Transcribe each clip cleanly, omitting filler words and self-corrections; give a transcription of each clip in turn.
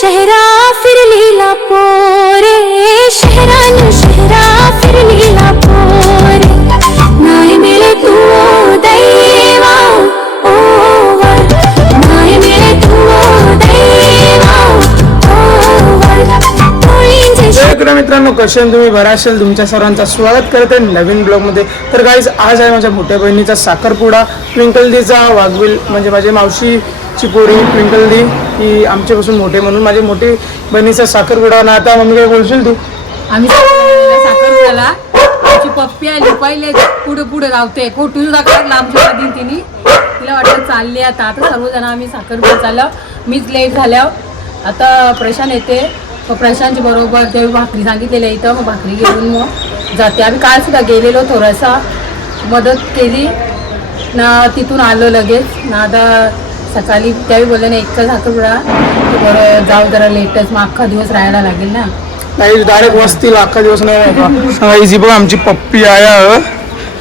शहरा फिरलीला पोरे शहरान शहरा फिरलीला पोरे नाही मिळे तू दैवा ओ वर नाही मिळे तू दैवा ओ वर मित्रांनो कसे तुम्ही बरा असेल तुमच्या सर्वांचं स्वागत करते नवीन ब्लॉग मध्ये। तर गाईज आज आहे माझ्या मोठ्या बहिणीचा साखरपुडा। ट्विंकल दीचा वाघविल म्हणजे माझी मावशीची पोरी ट्विंकल दी ही आमच्यापासून मोठे म्हणून माझी मोठी बहिणीचा साखरपुडा ना। आता मम्मी काय बोलशील तू? आम्ही साखरपुड्याला आमची पप्पी आली पहिले पुढे पुढे रावते फोटो सुद्धा काढला आमच्या आधी तिला वाटतं चालली आता सर्वजण आम्ही साखरपुडा चाललो। मीच लेट झाल्यावर आता प्रशांत येते प्रशांतच्या बरोबर जेव्हा भाकरी सांगितलेलं इथं मग भाकरी घेऊन मग जाते। आम्ही काल सुद्धा गेलेलो थोडासा मदत केली ना तिथून आलो लगेच ना। आता सकाळी त्यावेळी बोलले ना एकचा साखरपुडा बरं जाऊ जरा लेटच मग अख्खा दिवस राहायला लागेल ना। काही डायरेक्ट वसतील अख्खा दिवस नाही बघ आमची पप्पी आया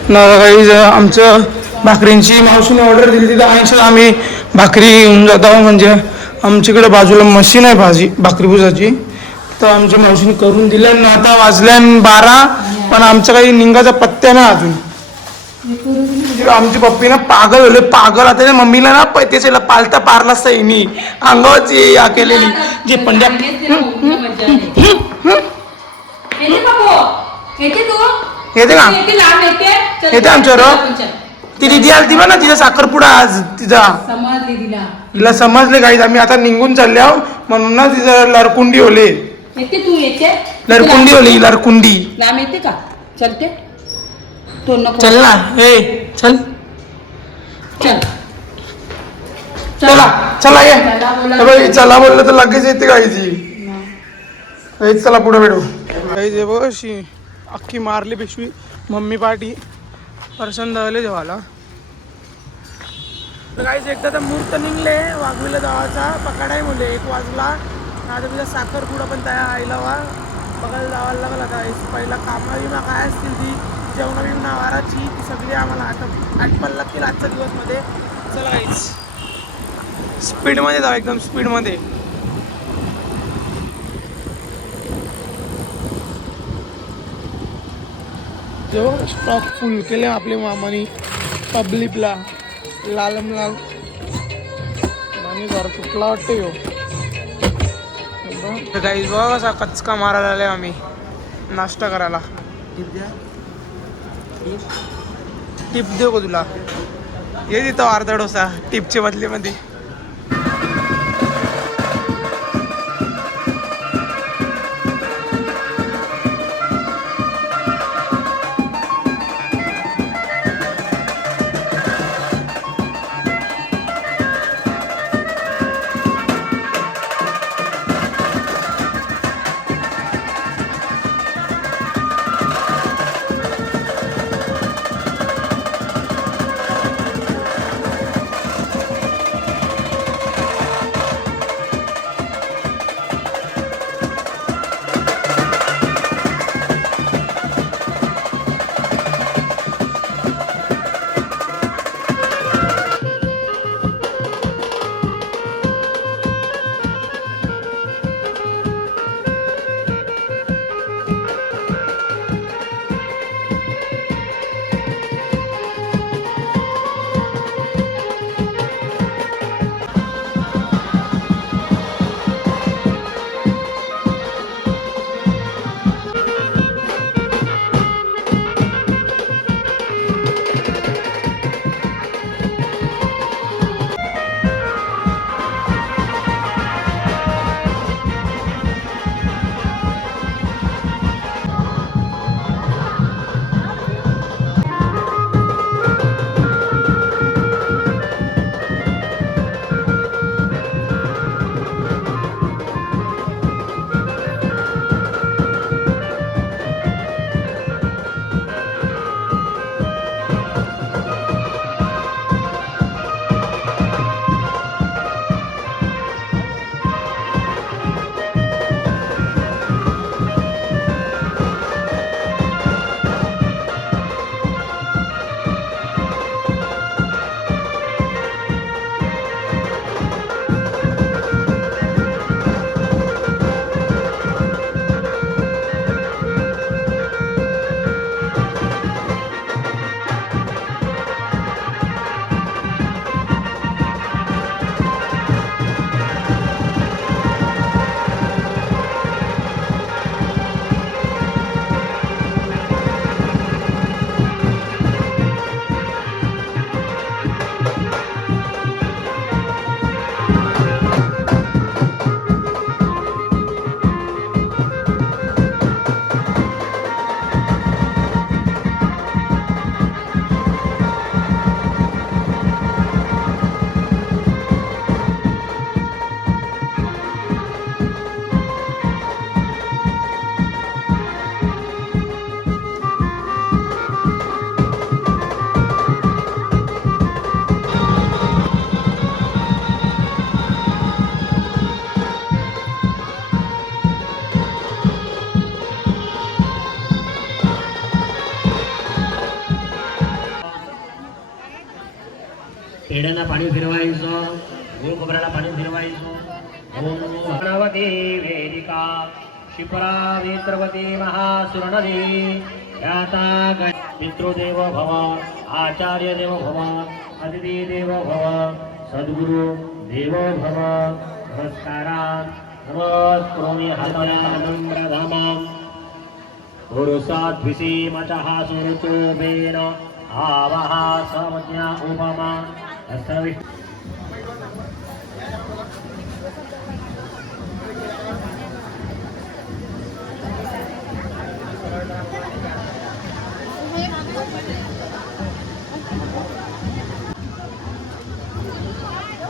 ना। काही आमचं भाकरींची मावशीने ऑर्डर दिली तिथं 80 आम्ही भाकरी घेऊन जातो। म्हणजे आमच्याकडे बाजूला मशीन आहे भाकरी भुजाची तर आमच्या मावशीने करून दिल्या ना। आता वाजल्यान 12 पण आमचं काही निघाचा पत्त्या ना अजून। आमची पप्पी ना पागल होले पागल आता मम्मीला ना त्याच्याला पालता पारला सैनी अंगावरची या केलेली जे पंड्या येते का येते आमच्यावर ती दिदी आली ना तिचा साखरपुडा आज तिचा तिला समजले काही आम्ही आता निघून चालले आहो म्हणून ना तिचं लरकुंडी होले लरकुंडी होली लरकुंडी येते का चलते चल ना ए चल चल चला चला ये चला बोललं तर लगेच येते गाईची चला पुढे भेटू गाईचे बघ अशी अख्खी मारली पिशवी मम्मी पाठी परसन दळले जेवायला। तर काहीच एकदा तर मुहूर्त निघले वाघवीला जावाचा पकडाय मुले 1 वाजला आता तुझा साखरपुडा पण त्या आईला वा बघायला जावायला लागला। आता पहिला कामा विमा काय असतील ती जेवणा विमा वाराची ती सगळी आम्हाला आठवण लागतील आजच्या दिवसमध्ये। चला काहीच स्पीडमध्ये जाऊ एकदम स्पीडमध्ये। जो स्टॉक फुल केले आपले मामानी पब्लिकला लालम लाल आणि जरा तुटला वाटतं यो काही बघा कसा कचका मारायला आले आम्ही नाश्ता करायला। टिप देऊ का तुला? ये तिथं अर्धा डोसा टिपच्या बदलीमध्ये। पेढ्यांना पाणी फिरवायचं, गोल खोबऱ्याला पाणी फिरवायचं. गणपती वेदिका शिपरा नेत्रवती महासुरनदी याता पितृदेव भव आचार्य देव भव अतिथी देव भव सद्गुरु देव भव. नमस्कारान् नमस्करोमि हृदयानम्रधामम् पुरुषाद्विषीमचः सुरुचोभेन आवः समज्ञा उपमा हस्तविष्णु.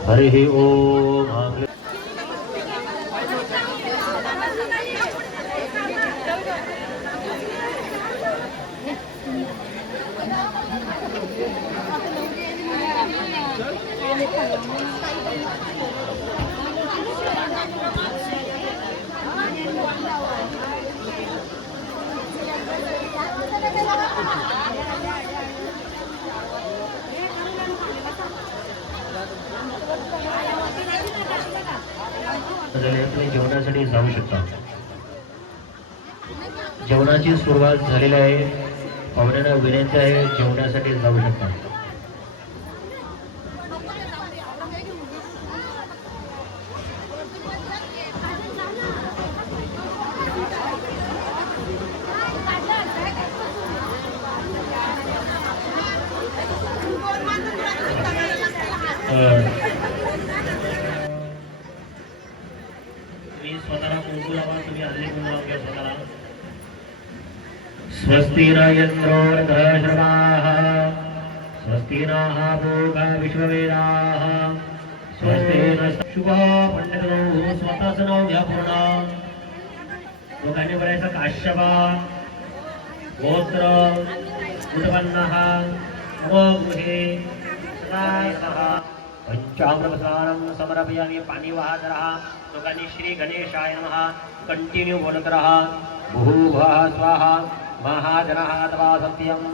हरिः ओम. तुम्ही जेवणासाठी जाऊ शकता. जेवणाची सुरुवात झालेली आहे. पाहुण्यांना विनंती आहे जेवणासाठी जाऊ शकता. तुम्ही स्वतःला कुंकू लावा. तुम्ही हल्ली कुंकू लावा स्वतःला. स्वस्ति न यन्द्रो दशमाः स्वस्ति नः पूर्वा विश्ववेदाः स्वस्ति न शुभ पंडितो स्वतःचं नाव घ्या पूर्ण. लोकांनी बोलायचं काश्यपा गोत्र उत्पन्नः नवगृहे सदा पंचामृतसारं समर्पयामि. पाणी वाहत राहा. लोकांनी श्री गणेशाय नमः कंटिन्यू बोलत राहा. भूभः स्वाहा महाजनः तवा सत्यम्.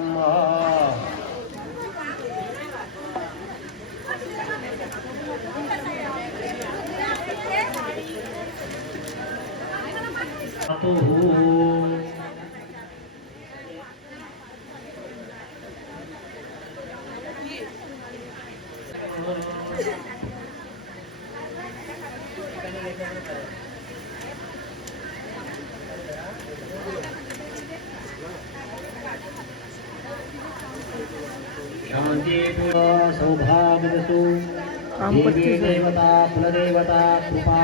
शांती सौभाग्यसु देवी देवता कुलदेवता कृपा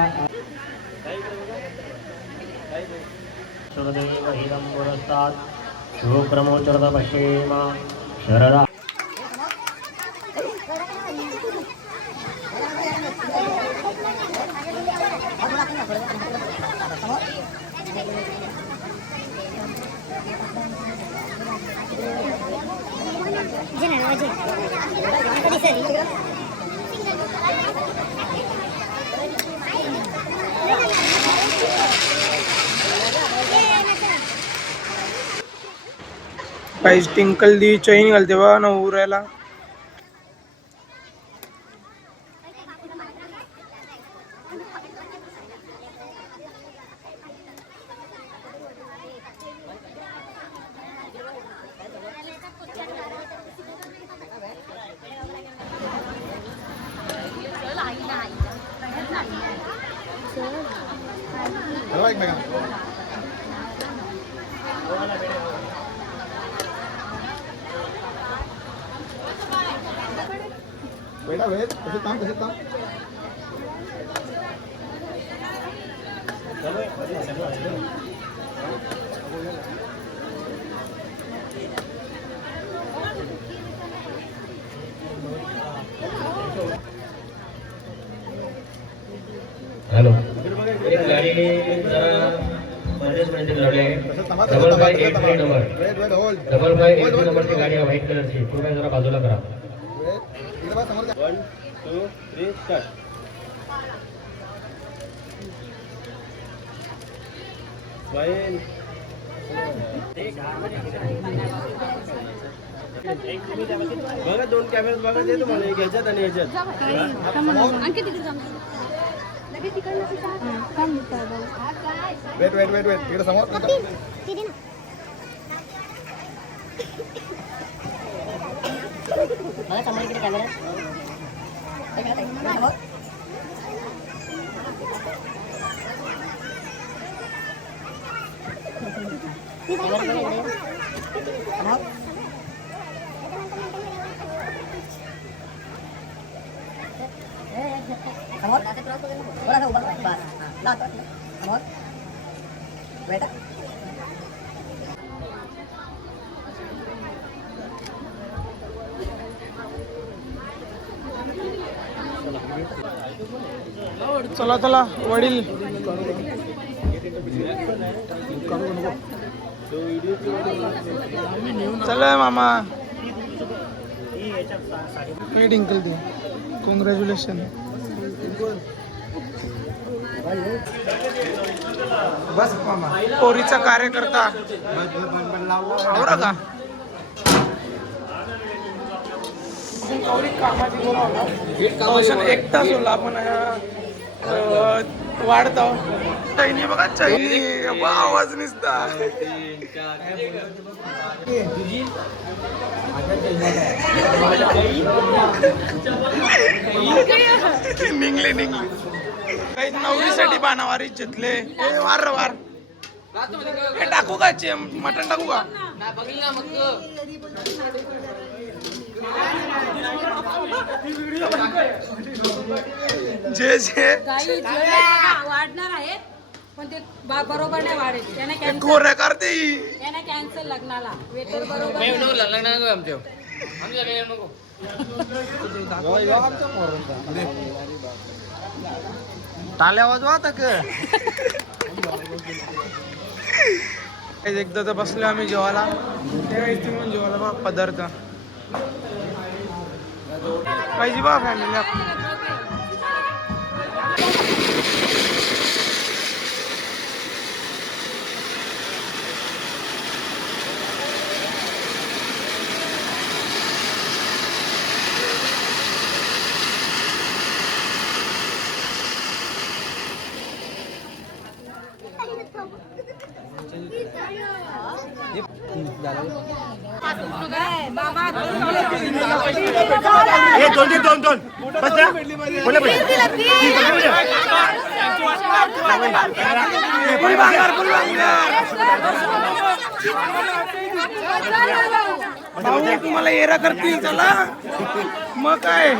सुरदेव हिरं पुरस्तात् शुक्रमोचरद पश्येम शरदा. पाहिजे टिंकल दी चैन घालते बा नवऱ्याला. बेटा वेट कसे काम हॅलो. एक गाडी जरा 15 मिनिटं लावले. 5583 नंबर 5583 नंबरची गाडी आहे व्हाईट कलरची. कृपया जरा बाजूला करा. 1 2 3 स्टार्ट. बघा 2 कॅमेरे बघा ते तुम्हाला एक ह्याच्यात आणि ह्याच्यात वेट इकडे समोर चला चला वडील चला मामा डिंकल दे कॉंग्रॅच्युलेशन बस मामा पोरीचा कार्यकर्ता बरं का एक तास होला आपण वाढतो चैनी बघा चैनी आवाज निसता निघले काही नवरीसाठी बाणावारी चितले वार वार हे टाकू का मटण टाकू का जे जे वाढणार आहेत पण ते बरोबर नाही वाढेल त्याने खोर करते त्याने कॅन्सल लग्नाला वेटर बरोबर टाल्या वाजवा एकदा तर बसलो आम्ही जेवायला म्हणून जेवायला बा पदार्थ पाहिजे बा फॅमिली दोन बस जा. बोला भाऊ तुम्हाला एरा करतील चला मग काय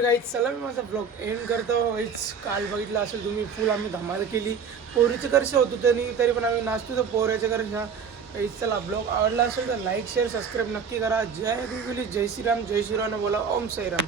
तर काहीच चला मी माझा ब्लॉग एंड करतो. काहीच काल बघितलं असेल तुम्ही फुल आम्ही धमाल केली. पोरीचे कर्ष होतो तरी पण आम्ही नाचतो तर पोऱ्याचे कर्ष. काहीच चला ब्लॉग आवडला असेल तर लाईक शेअर सबस्क्राईब नक्की करा. जय गुरुली जय श्रीराम बोला ओम साईराम.